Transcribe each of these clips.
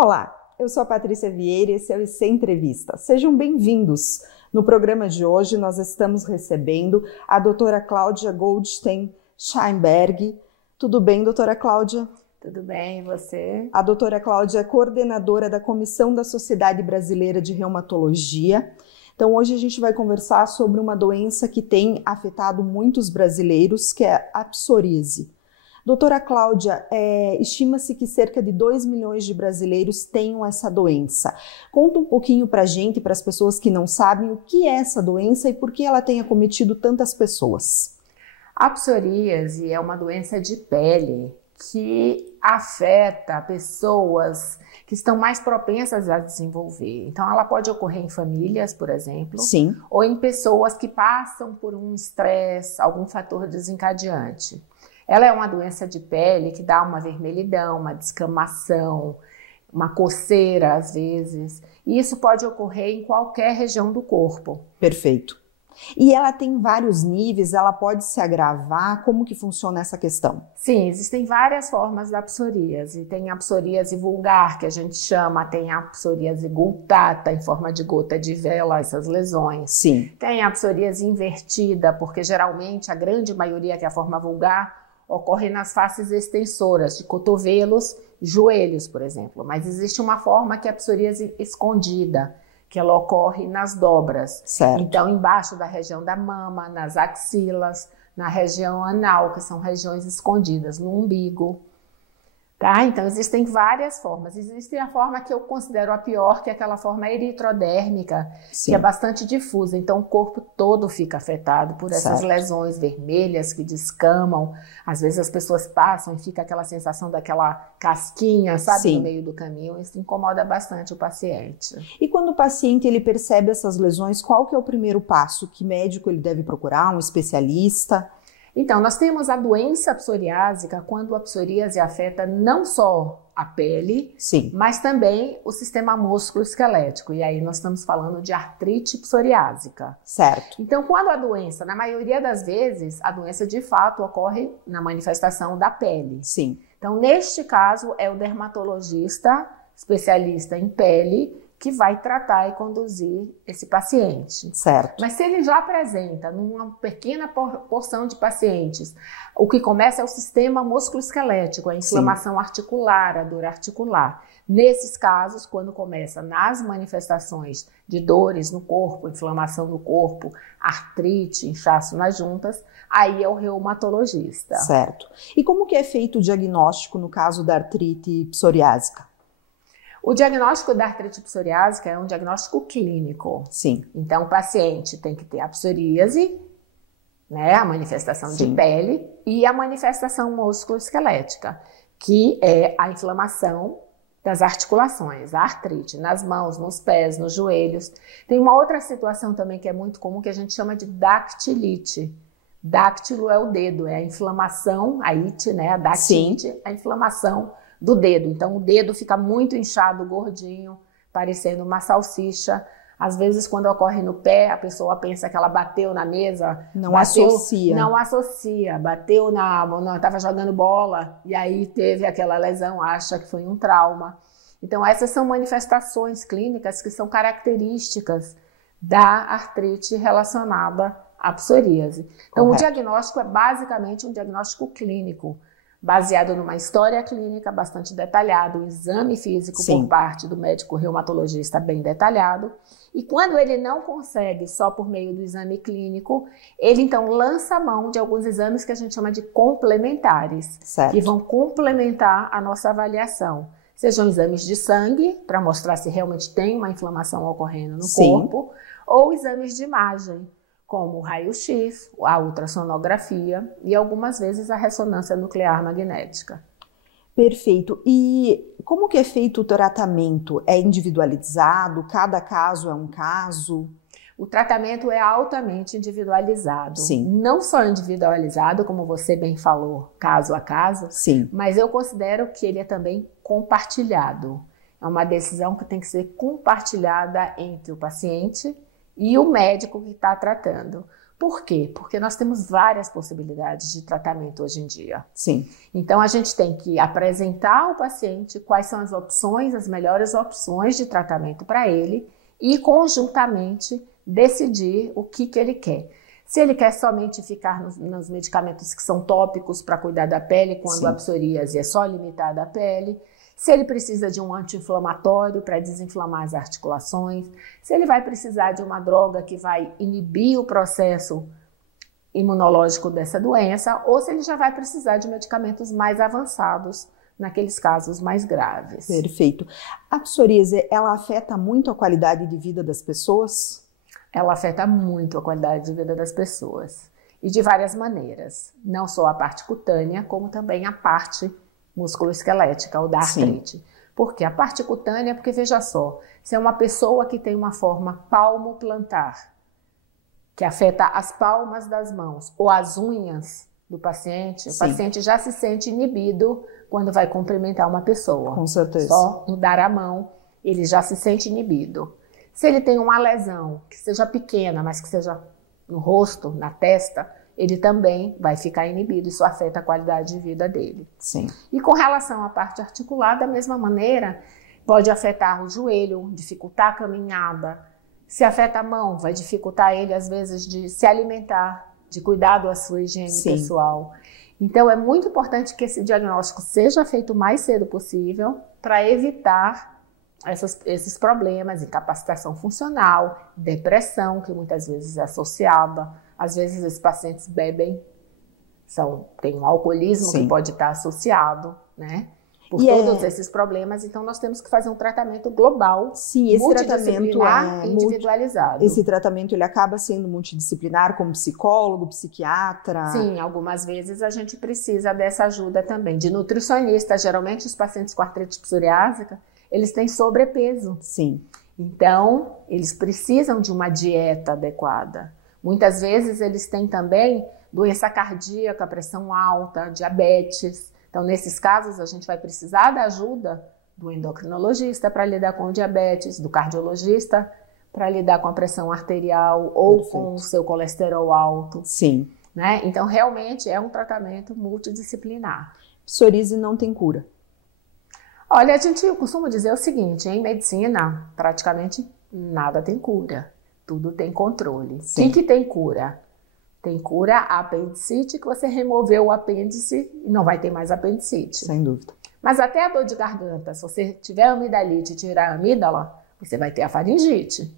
Olá, eu sou a Patrícia Vieira e esse é o IC Entrevista. Sejam bem-vindos. No programa de hoje nós estamos recebendo a doutora Cláudia Goldstein Scheinberg. Tudo bem, doutora Cláudia? Tudo bem, e você? A doutora Cláudia é coordenadora da Comissão da Sociedade Brasileira de Reumatologia. Então hoje a gente vai conversar sobre uma doença que tem afetado muitos brasileiros, que é a psoríase. Doutora Cláudia, estima-se que cerca de 2 milhões de brasileiros tenham essa doença. Conta um pouquinho para a gente, para as pessoas que não sabem, o que é essa doença e por que ela tem acometido tantas pessoas. A psoríase é uma doença de pele que afeta pessoas que estão mais propensas a desenvolver. Então, ela pode ocorrer em famílias, por exemplo, Sim. Ou em pessoas que passam por um estresse, algum fator desencadeante. Ela é uma doença de pele que dá uma vermelhidão, uma descamação, uma coceira às vezes. E isso pode ocorrer em qualquer região do corpo. Perfeito. E ela tem vários níveis, ela pode se agravar, como que funciona essa questão? Sim, existem várias formas da psoríase. Tem a psoríase vulgar, que a gente chama, tem a psoríase gutata, em forma de gota de vela, essas lesões. Sim. Tem a psoríase invertida, porque geralmente a grande maioria, que é a forma vulgar, ocorre nas faces extensoras, de cotovelos, joelhos, por exemplo. Mas existe uma forma que é a psoríase escondida, que ela ocorre nas dobras. Certo. Então, embaixo da região da mama, nas axilas, na região anal, que são regiões escondidas, no umbigo. Tá? Então, existem várias formas. Existe a forma que eu considero a pior, que é aquela forma eritrodérmica, Sim. que é bastante difusa. Então, o corpo todo fica afetado por essas Certo. lesões vermelhas que descamam. Às vezes as pessoas passam e fica aquela sensação daquela casquinha, sabe, Sim. no meio do caminho. Isso incomoda bastante o paciente. E quando o paciente ele percebe essas lesões, qual que é o primeiro passo? Que médico ele deve procurar? Um especialista? Então, nós temos a doença psoriásica quando a psoríase afeta não só a pele, Sim. mas também o sistema músculo-esquelético. E aí nós estamos falando de artrite psoriásica. Certo. Então, quando a doença, na maioria das vezes, a doença de fato ocorre na manifestação da pele. Sim. Então, neste caso, é o dermatologista, especialista em pele, que vai tratar e conduzir esse paciente. Certo. Mas se ele já apresenta numa pequena porção de pacientes, o que começa é o sistema músculo-esquelético, a inflamação articular, a dor articular. Nesses casos, quando começa nas manifestações de dores no corpo, inflamação no corpo, artrite, inchaço nas juntas, aí é o reumatologista. Certo. E como que é feito o diagnóstico no caso da artrite psoriásica? O diagnóstico da artrite psoriásica é um diagnóstico clínico. Sim. Então, o paciente tem que ter a psoríase, né, a manifestação Sim. de pele, e a manifestação musculoesquelética, que é a inflamação das articulações, a artrite, nas mãos, nos pés, nos joelhos. Tem uma outra situação também que é muito comum, que a gente chama de dactilite. Dáctilo é o dedo, é a inflamação, a ite, né, a dactilite, a inflamação do dedo. Então, o dedo fica muito inchado, gordinho, parecendo uma salsicha. Às vezes, quando ocorre no pé, a pessoa pensa que ela bateu na mesa. Não associa. Não associa. Bateu estava jogando bola e aí teve aquela lesão, acha que foi um trauma. Então, essas são manifestações clínicas que são características da artrite relacionada à psoríase. Então, Correto. O diagnóstico é basicamente um diagnóstico clínico, baseado numa história clínica bastante detalhada, um exame físico Sim. por parte do médico reumatologista bem detalhado. E quando ele não consegue só por meio do exame clínico, ele então lança a mão de alguns exames que a gente chama de complementares, Certo. que vão complementar a nossa avaliação. Sejam exames de sangue, para mostrar se realmente tem uma inflamação ocorrendo no Sim. corpo, ou exames de imagem, como o raio-x, a ultrassonografia e algumas vezes a ressonância nuclear magnética. Perfeito. E como que é feito o tratamento? É individualizado? Cada caso é um caso? O tratamento é altamente individualizado. Sim. Não só individualizado, como você bem falou, caso a caso, Sim. mas eu considero que ele é também compartilhado. É uma decisão que tem que ser compartilhada entre o paciente e o médico que está tratando. Por quê? Porque nós temos várias possibilidades de tratamento hoje em dia. Sim. Então, a gente tem que apresentar ao paciente quais são as opções, as melhores opções de tratamento para ele e, conjuntamente, decidir o que ele quer. Se ele quer somente ficar nos medicamentos que são tópicos para cuidar da pele, quando a psoríase é só limitada à pele. Se ele precisa de um anti-inflamatório para desinflamar as articulações, se ele vai precisar de uma droga que vai inibir o processo imunológico dessa doença, ou se ele já vai precisar de medicamentos mais avançados naqueles casos mais graves. Perfeito. A psoríase, ela afeta muito a qualidade de vida das pessoas? Ela afeta muito a qualidade de vida das pessoas. E de várias maneiras. Não só a parte cutânea, como também a parte musculoesquelética ou da artrite. Porque a parte cutânea, porque veja só, se é uma pessoa que tem uma forma palmo-plantar, que afeta as palmas das mãos ou as unhas do paciente, o paciente já se sente inibido quando vai cumprimentar uma pessoa. Com certeza. Só no dar a mão, ele já se sente inibido. Se ele tem uma lesão, que seja pequena, mas que seja no rosto, na testa, ele também vai ficar inibido. Isso afeta a qualidade de vida dele. Sim. E com relação à parte articular, da mesma maneira, pode afetar o joelho, dificultar a caminhada. Se afeta a mão, vai dificultar ele, às vezes, de se alimentar, de cuidar da sua higiene pessoal. Então, é muito importante que esse diagnóstico seja feito o mais cedo possível para evitar esses problemas, incapacitação funcional, depressão, que muitas vezes é associada. Às vezes, esses pacientes bebem, tem um alcoolismo que pode estar associado, né? Por todos esses problemas, então nós temos que fazer um tratamento global, multidisciplinar e individualizado. Esse tratamento ele acaba sendo multidisciplinar, como psicólogo, psiquiatra? Sim, algumas vezes a gente precisa dessa ajuda também, de nutricionista. Geralmente os pacientes com artrite psoriásica, eles têm sobrepeso. Sim. Então, eles precisam de uma dieta adequada. Muitas vezes eles têm também doença cardíaca, pressão alta, diabetes. Então, nesses casos, a gente vai precisar da ajuda do endocrinologista para lidar com o diabetes, do cardiologista para lidar com a pressão arterial ou com o seu colesterol alto. Sim. Né? Então, realmente é um tratamento multidisciplinar. Psoríase não tem cura? Olha, eu costumo dizer o seguinte, em medicina, praticamente nada tem cura. Tudo tem controle. O que tem cura? Tem cura a apendicite, que você removeu o apêndice e não vai ter mais apendicite. Sem dúvida. Mas até a dor de garganta, se você tiver amidalite e tirar a amígdala, você vai ter a faringite.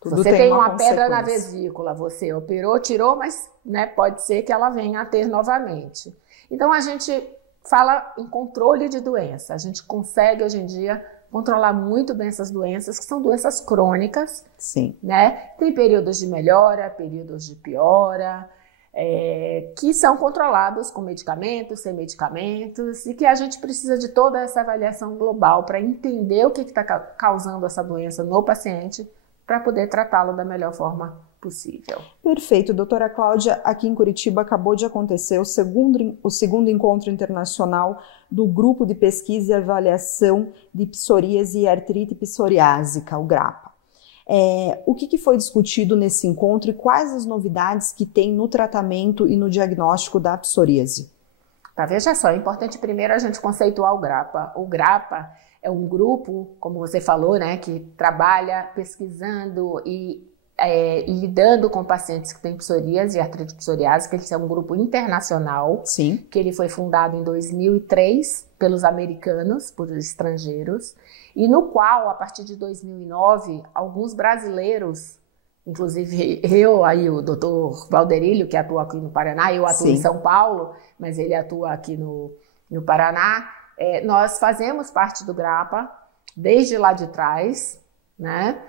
Tudo você tem uma consequência. pedra na vesícula, você operou, tirou, mas né, pode ser que ela venha a ter novamente. Então a gente fala em controle de doença. A gente consegue hoje em dia controlar muito bem essas doenças, que são doenças crônicas. Sim. Né? Tem períodos de melhora, períodos de piora, que são controlados com medicamentos, sem medicamentos, e que a gente precisa de toda essa avaliação global para entender o que está causando essa doença no paciente, para poder tratá-lo da melhor forma possível. Perfeito. Doutora Cláudia, aqui em Curitiba acabou de acontecer o segundo encontro internacional do Grupo de Pesquisa e Avaliação de Psoríase e Artrite Psoriásica, o GRAPPA. O que foi discutido nesse encontro e quais as novidades que tem no tratamento e no diagnóstico da psoríase? Tá, veja só, é importante primeiro a gente conceituar o GRAPPA. O GRAPPA é um grupo, como você falou, né, que trabalha pesquisando e lidando com pacientes que têm psoríase e artrite psoriásica. Ele é um grupo internacional. Sim. Que ele foi fundado em 2003 pelos americanos, por estrangeiros, e no qual, a partir de 2009, alguns brasileiros, inclusive o doutor Valderílio, que atua aqui no Paraná, eu atuo em São Paulo, mas ele atua aqui no Paraná, nós fazemos parte do GRAPPA desde lá de trás, né?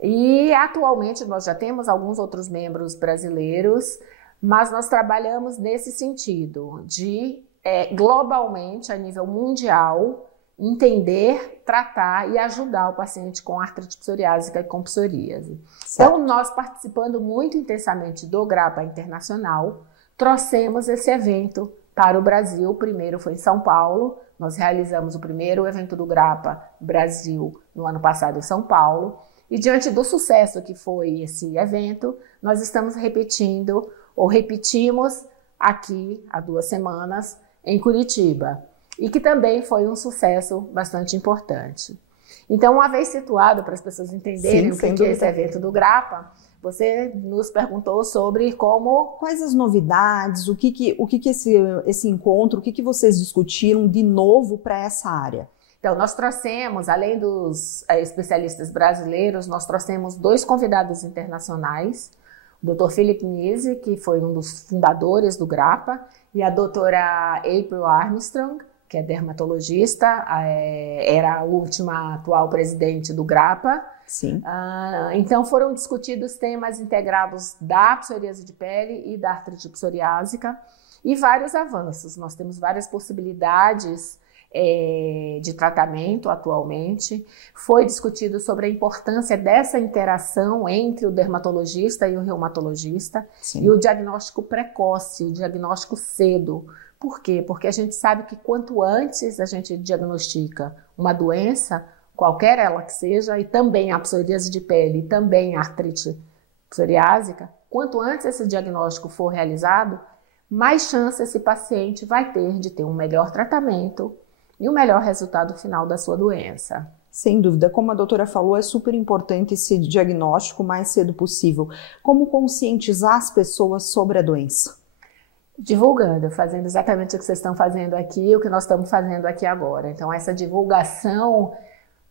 E atualmente nós já temos alguns outros membros brasileiros, mas nós trabalhamos nesse sentido de globalmente, a nível mundial, entender, tratar e ajudar o paciente com artrite psoriásica e com psoríase. Certo. Então, nós participando muito intensamente do GRAPPA Internacional, trouxemos esse evento para o Brasil. O primeiro foi em São Paulo, nós realizamos o primeiro evento do GRAPPA Brasil no ano passado em São Paulo, E diante do sucesso que foi esse evento, nós estamos repetimos aqui há 2 semanas em Curitiba, e que também foi um sucesso bastante importante. Então, uma vez situado, para as pessoas entenderem o que é esse evento do Grappa, você nos perguntou sobre quais as novidades, o que esse encontro, o que vocês discutiram de novo para essa área? Então, nós trouxemos, além dos especialistas brasileiros, nós trouxemos 2 convidados internacionais, o Dr. Philip Nisi, que foi um dos fundadores do Grappa, e a doutora April Armstrong, que é dermatologista, era a última atual presidente do Grappa. Sim. Então foram discutidos temas integrados da psoríase de pele e da artrite psoriásica e vários avanços. Nós temos várias possibilidades de tratamento atualmente. Foi discutido sobre a importância dessa interação entre o dermatologista e o reumatologista. Sim. E o diagnóstico precoce, o diagnóstico cedo. Por quê? Porque a gente sabe que quanto antes a gente diagnostica uma doença, qualquer ela que seja, e também a psoríase de pele, e também a artrite psoriásica, quanto antes esse diagnóstico for realizado, mais chance esse paciente vai ter de ter um melhor tratamento e um melhor resultado final da sua doença. Sem dúvida, como a doutora falou, é super importante esse diagnóstico o mais cedo possível. Como conscientizar as pessoas sobre a doença? Divulgando, fazendo exatamente o que vocês estão fazendo aqui, o que nós estamos fazendo aqui agora. Então, essa divulgação,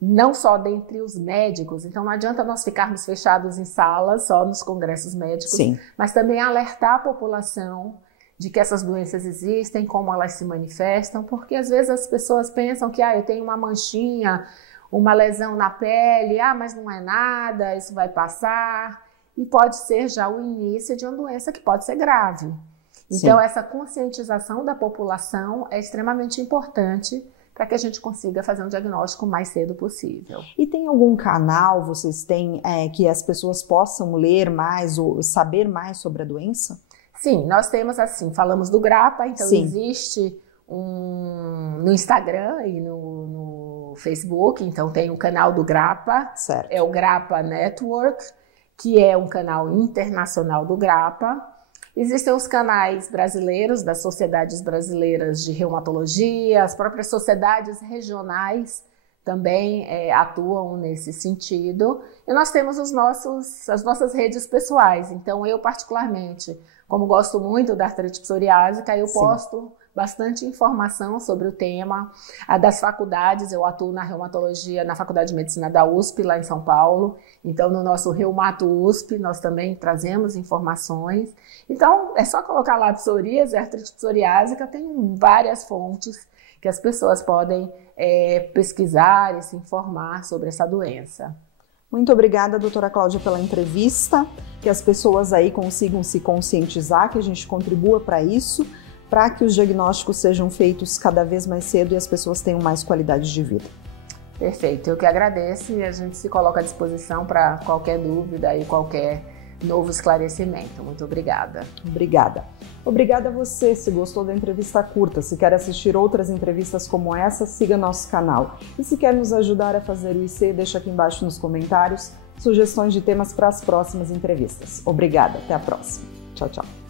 não só dentre os médicos, então não adianta nós ficarmos fechados em salas, só nos congressos médicos, sim, mas também alertar a população de que essas doenças existem, como elas se manifestam, porque às vezes as pessoas pensam que eu tenho uma manchinha, uma lesão na pele, mas não é nada, isso vai passar, e pode ser já o início de uma doença que pode ser grave. Então, sim, essa conscientização da população é extremamente importante para que a gente consiga fazer um diagnóstico o mais cedo possível. E tem algum canal, vocês têm, que as pessoas possam ler mais ou saber mais sobre a doença? Sim, nós temos assim, falamos do Grappa, então sim, existe no Instagram e no Facebook, então tem o canal do Grappa, certo, é o Grappa Network, que é um canal internacional do Grappa. Existem os canais brasileiros, das sociedades brasileiras de reumatologia, as próprias sociedades regionais também atuam nesse sentido. E nós temos as nossas redes pessoais. Então, eu particularmente, como gosto muito da artrite psoriásica, eu posto bastante informação sobre o tema. Das faculdades, eu atuo na reumatologia, na Faculdade de Medicina da USP, lá em São Paulo. Então, no nosso Reumato USP, nós também trazemos informações. Então, é só colocar lá psoríase, artrite psoriásica, tem várias fontes que as pessoas podem pesquisar e se informar sobre essa doença. Muito obrigada, doutora Cláudia, pela entrevista, que as pessoas aí consigam se conscientizar, que a gente contribua para isso, para que os diagnósticos sejam feitos cada vez mais cedo e as pessoas tenham mais qualidade de vida. Perfeito, eu que agradeço e a gente se coloca à disposição para qualquer dúvida e qualquer novo esclarecimento. Muito obrigada. Obrigada. Obrigada a você, se gostou da entrevista curta. Se quer assistir outras entrevistas como essa, siga nosso canal. E se quer nos ajudar a fazer o IC, deixa aqui embaixo nos comentários sugestões de temas para as próximas entrevistas. Obrigada, até a próxima. Tchau, tchau.